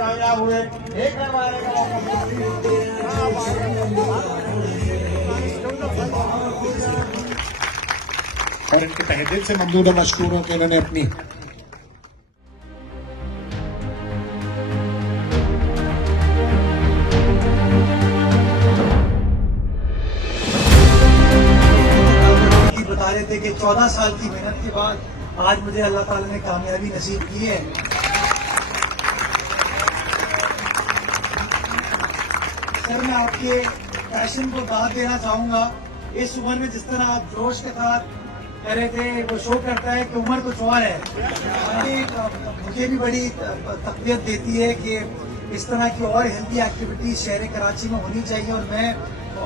कामयाब हुए, एक रन मारने का मौका। और इनके तहे दिल से ममनून और मशकूर हूं कि उन्होंने अपनी बता रहे थे कि 14 साल की मेहनत के बाद आज मुझे अल्लाह ताला ने कामयाबी नसीब की है। सर, मैं आपके पैशन को दाद देना चाहूंगा। इस उम्र में जिस तरह आप जोश के साथ कह रहे थे, वो शो करता है कि उम्र कुछ और है। मुझे भी बड़ी तकलीफ देती है कि इस तरह की और हेल्दी एक्टिविटीज शहर कराची में होनी चाहिए, और मैं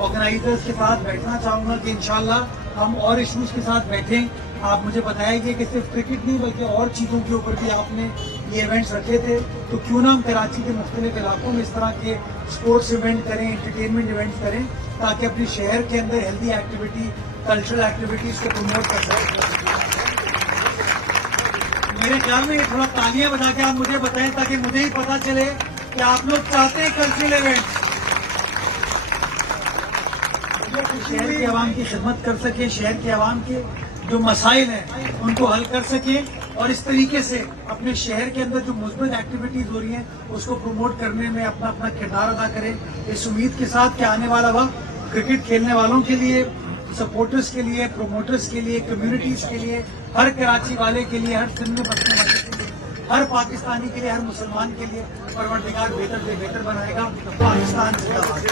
ऑर्गेनाइजर्स के साथ बैठना चाहूंगा कि इंशाल्लाह हम और इश्यूज के साथ बैठें। आप मुझे बताएंगे कि सिर्फ क्रिकेट नहीं बल्कि और चीज़ों के ऊपर भी आपने ये इवेंट्स रखे थे, तो क्यों ना हम कराची के मुख्तलिफ इलाकों में इस तरह के स्पोर्ट्स इवेंट करें, एंटरटेनमेंट इवेंट्स करें, ताकि अपने शहर के अंदर हेल्दी एक्टिविटी, कल्चरल एक्टिविटीज को प्रमोट कर सकें। मेरे ख्याल में थोड़ा तालियां बजा के आप मुझे बताएं, ताकि मुझे ही पता चले कि आप लोग चाहते हैं कल्चरल इवेंट, शहर के अवाम की खिदमत कर सके, शहर के अवाम के जो मसाइल हैं उनको हल कर सके, और इस तरीके से अपने शहर के अंदर जो मुस्बत एक्टिविटीज हो रही हैं उसको प्रमोट करने में अपना अपना किरदार अदा करें। इस उम्मीद के साथ कि आने वाला वक्त क्रिकेट खेलने वालों के लिए, सपोर्टर्स के लिए, प्रोमोटर्स के लिए, कम्युनिटीज के लिए, हर कराची वाले के लिए, हर सिंध में बसने वाले के लिए, हर पाकिस्तानी के लिए, हर मुसलमान के लिए परवरदिगार बेहतर से बेहतर बनाएगा। पाकिस्तान जिंदाबाद।